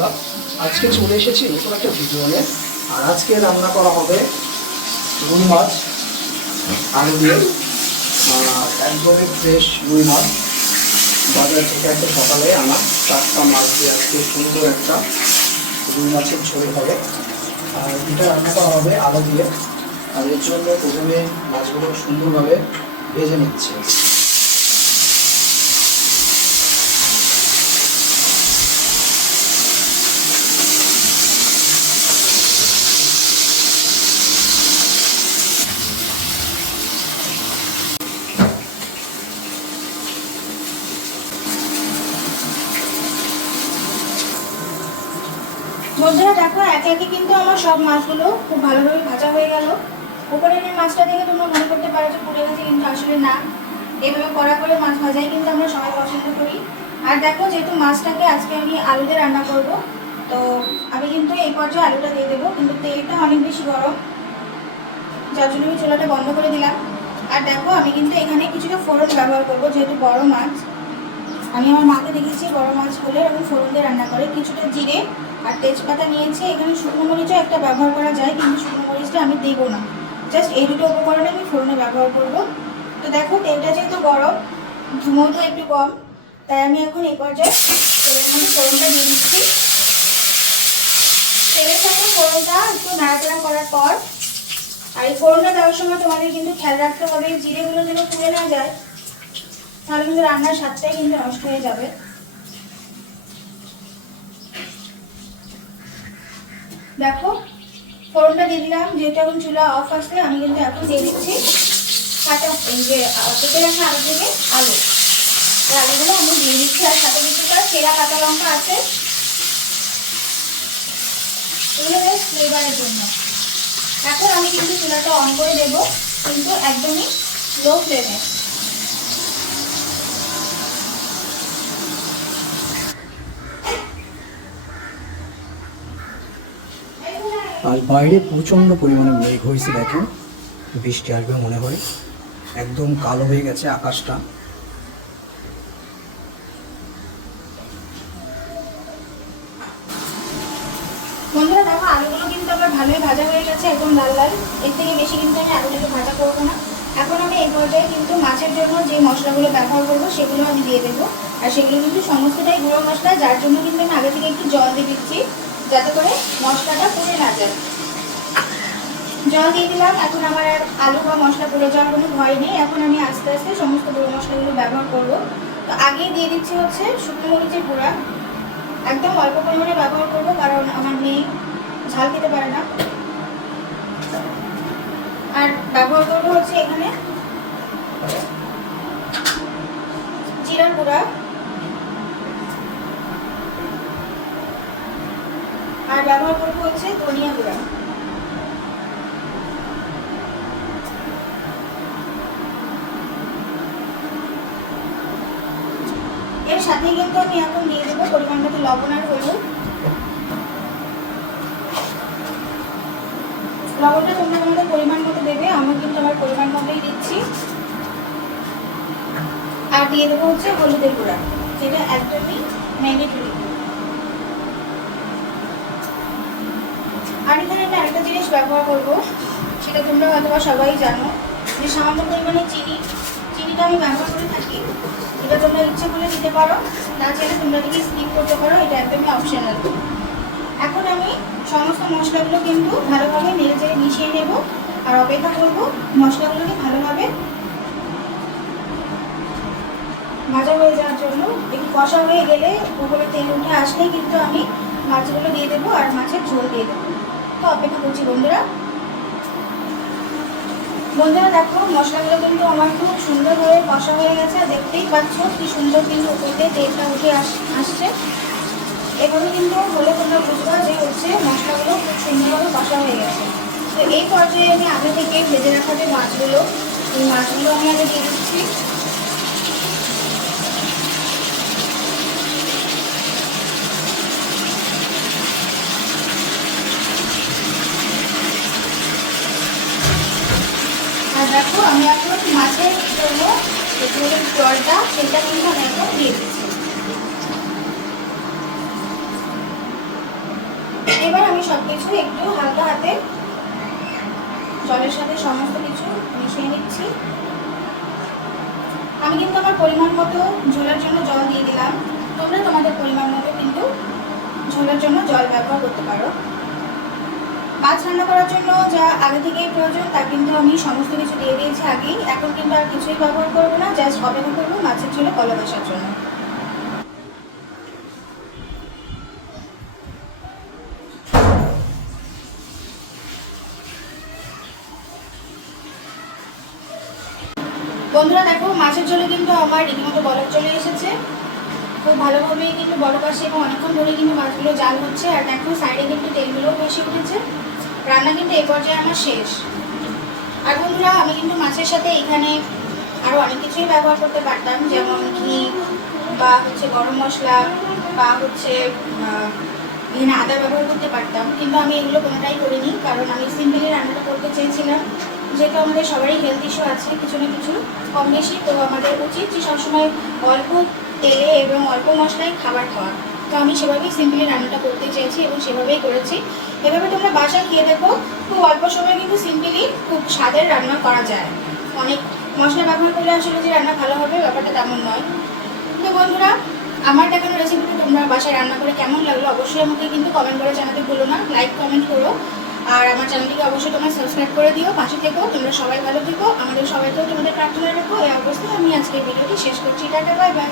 বন্ধুরা, আজকে চলে এসেছি নতুন একটা ভিডিও নিয়ে। আর আজকে রান্না করা হবে রুই মাছ আলু দিয়ে। একদমই ফ্রেশ রুই মাছ, বাজার থেকে একদম সকালে আনা টাটকা মাছ দিয়ে আজকে সুন্দর একটা রুই মাছের ঝোল হবে। আর এটা রান্না করা হবে আলু দিয়ে। আর এর জন্য প্রথমে মাছগুলো সুন্দরভাবে ভেজে নিচ্ছে। বন্ধুরা দেখো, একে একে কিন্তু আমার সব মাছগুলো খুব ভালোভাবে ভাজা হয়ে গেল। উপরের এই মাছটা দেখে তোমরা মনে করতে পারো যে পুড়ে গেছে, কিন্তু আসলে না। এইভাবে কড়া করে মাছ ভাজাই কিন্তু আমরা সবাই পছন্দ করি। আর দেখো, যেহেতু মাছটাকে আজকে আমি আলু দিয়ে রান্না করব, তো আমি কিন্তু এই পর্যায়ে আলুটা দিয়ে দেবো। কিন্তু তেলটা অনেক বেশি গরম, যার জন্য আমি চুলাটা বন্ধ করে দিলাম। আর দেখো, আমি কিন্তু এখানে কিছুটা ফোড়ন ব্যবহার করবো, যেহেতু বড় মাছ। আমি আমার মাকে দেখেছি বড় মাছ হলে এরকম ফোড়ন দিয়ে রান্না করে। কিছুটা জিরে আর তেজপাতা নিয়েছি। এখানে শুকনো মরিচও একটা ব্যবহার করা যায়, কিন্তু শুকনো মরিচটা আমি দেবো না। জাস্ট এই দুটো উপকরণে আমি ফোড়নে ব্যবহার করব। তো দেখো, তেলটা যেহেতু গরম, ধুমোটা একটু কম, তাই আমি এখন এই পর্যায়ে তেলের মধ্যে ফোড়নটা দিয়ে দিচ্ছি। তেলের সাথে ফোড়নটা একটু নাড়াচাড়া করার পর, আর এই ফোড়নটা দেওয়ার সময় তোমাদের কিন্তু খেয়াল রাখতে হবে জিরেগুলো যেন পুড়ে না যায়, তাহলে কিন্তু রান্নার স্বাদটাই কিন্তু নষ্ট হয়ে যাবে। দেখো, ফোড়নটা দিয়ে দিলাম। যেহেতু এখন চুলা অফ আছে, আমি কিন্তু এখন দিয়ে দিচ্ছি কাটা এই যে কেটে রাখা আলু থেকে আলু। আলুগুলো আমি দিয়ে দিচ্ছি, আর সাথে কিছুটা সেরা কাঁচা লঙ্কা আছে, এগুলো বেশ ফ্লেভারের জন্য। এখন আমি কিন্তু চুলাটা অন করে দেবো, কিন্তু একদমই লো ফ্লেমে। আর বাইরে প্রচণ্ড পরিমাণে মেঘ হয়েছে, দেখেন বৃষ্টি আসবে মনে হয়। একদম কালো হয়ে গেছে আকাশটা। বন্ধুরা দেখো, আলুগুলো কিন্তু আবার ভালোই ভাজা হয়ে গেছে, একদম লাল লাল। এর থেকে বেশি কিন্তু আমি আলুটাকে ভাজা করবো না। এখন আমি এই পর্যায়ে কিন্তু মাছের জন্য যে মশলাগুলো ব্যবহার করবো সেগুলো আমি দিয়ে দেবো। আর সেগুলো কিন্তু সমস্তটাই গুঁড়ো মশলা, যার জন্য কিন্তু আমি আগে থেকে একটু জল দিয়ে দিচ্ছি, যাতে করে মশলাটা পুড়ে না যায়। জল দিয়ে দিলাম। এখন আমার আর আলু বা মশলা পুড়ে যাওয়ার কোনো ভয় নেই। এখন আমি আস্তে আস্তে সমস্ত গুঁড়ো মশলাগুলো ব্যবহার করবো। তো আগেই দিয়ে দিচ্ছি হচ্ছে শুকনো মরিচের গুঁড়া, একদম অল্প পরিমাণে ব্যবহার করবো, কারণ আমার মেয়ে ঝাল খেতে পারে না। আর ব্যবহার করবো হচ্ছে এখানে জিরার গুঁড়া, আর ব্যবহার করবো হচ্ছে ধনিয়া গুঁড়া। এর সাথে কিন্তু আমি এখন দিয়ে দেবো পরিমাণ মতো লবণ আর হলুদ। লবণটা তোমরা তোমাদের পরিমাণ মতো দেবে, আমি কিন্তু আমার পরিমাণ মতোই দিচ্ছি। আর দিয়ে দেবো হচ্ছে হলুদের গুঁড়া, যেটা একদমই ম্যান্ডেটরি। আর এখানে আমি আরেকটা জিনিস ব্যবহার করবো, সেটা তোমরা হয়তো সবাই জানো, যে সামান্য পরিমাণে চিনিটা আমি ব্যবহার করে থাকি। এটা তোমরা ইচ্ছে করলে দিতে পারো, না চাইলে তোমরা দিকে স্কিপ করতে পারো, এটা একদমই অপশনাল। এখন আমি সমস্ত মশলাগুলো কিন্তু ভালোভাবে নেড়ে চেড়ে মিশিয়ে নেব, আর অপেক্ষা করব মশলাগুলোকে ভালোভাবে ভাজা হয়ে যাওয়ার জন্য। একটু কষা হয়ে গেলে উপরে তেল উঠে আসলেই কিন্তু আমি মাছগুলো দিয়ে দেবো আর মাছের ঝোল দিয়ে দেবো। তো অপেক্ষা করছি বন্ধুরা। দেখো, মশলাগুলো কিন্তু আমার খুব সুন্দরভাবে কষা হয়ে গেছে, আর দেখতেই পাচ্ছ কি সুন্দর কিন্তু উপরে তেলটা উঠে আসছে। এভাবে কিন্তু হলে তোমরা বুঝবা যে হচ্ছে মশলাগুলো খুব সুন্দরভাবে কষা হয়ে গেছে। তো এই পর্যায়ে আমি আগে থেকে ভেজে রাখা যে মাছগুলো, এই মাছগুলো আমি আগে দিয়ে দিচ্ছি। আর দেখো, আমি এখন মাছের জন্য ঝোলের জলটা সেটা কিন্তু আমি এখন দিয়ে দিচ্ছি। এবার আমি সব কিছু একটু হালকা হাতে জলের সাথে সমস্ত কিছু মিশিয়ে নিচ্ছি। আমি কিন্তু আমার পরিমাণ মতো ঝোলের জন্য জল দিয়ে দিলাম। তোমরা তোমাদের পরিমাণ মতো কিন্তু ঝোলের জন্য জল ব্যবহার করতে পারো। মাছ রান্না করার জন্য যা আগে থেকেই প্রয়োজন তা কিন্তু আমি সমস্ত কিছু দিয়ে দিয়েছি আগেই। এখন কিন্তু আর কিছুই ব্যবহার করবো না, জাস্ট অপেক্ষা করবো মাছের ঝোলে কলা বসার জন্য। বন্ধুরা দেখো, মাছের ঝোলে কিন্তু আমার রীতিমতো বলক চলে এসেছে। খুব ভালোভাবেই কিন্তু বলক আসছে এবং অনেকক্ষণ ধরে কিন্তু মাছগুলো জাল হচ্ছে। আর দেখো সাইডে কিন্তু তেলগুলোও বেশি উঠেছে। রান্না কিন্তু এই পর্যায়ে আমার শেষ। আর বন্ধুরা, আমি কিন্তু মাছের সাথে এখানে আরও অনেক কিছুই ব্যবহার করতে পারতাম, যেমন ঘি বা হচ্ছে গরম মশলা বা হচ্ছে এখানে আদা ব্যবহার করতে পারতাম, কিন্তু আমি এগুলো কোনোটাই করিনি, কারণ আমি সিম্পলি রান্নাটা করতে চেয়েছিলাম। যেহেতু আমাদের সবারই হেলথ ইস্যু আছে কিছু না কিছু কম বেশি, তো আমাদের উচিত যে সবসময় অল্প তেলে এবং অল্প মশলায় খাবার খাওয়া। তো আমি সেভাবেই সিম্পলি রান্নাটা করতে চেয়েছি এবং সেভাবেই করেছি। এভাবে তোমরা বাসায় খেয়ে দেখো, খুব অল্প সময়ে কিন্তু সিম্পলি খুব স্বাদের রান্না করা যায়। অনেক মশলা ব্যবহার করলে আসলে যে রান্না ভালো হবে ব্যাপারটা তেমন নয়। তো বন্ধুরা, আমার দেখানো রেসিপিটা তোমরা বাসায় রান্না করে কেমন লাগলো অবশ্যই আমাকে কিন্তু কমেন্ট করে জানাতে ভুলো না। লাইক কমেন্ট করো, আর আমার চ্যানেলটিকে অবশ্যই তোমরা সাবস্ক্রাইব করে দিও। পাশে থেকো, তোমরা সবাই ভালো থেকো, আমাদের সবাইকেও তোমাদের প্রার্থনা রাখো। এই অবস্থায় আমি আজকের ভিডিওটি শেষ করছি। Tata, bye bye.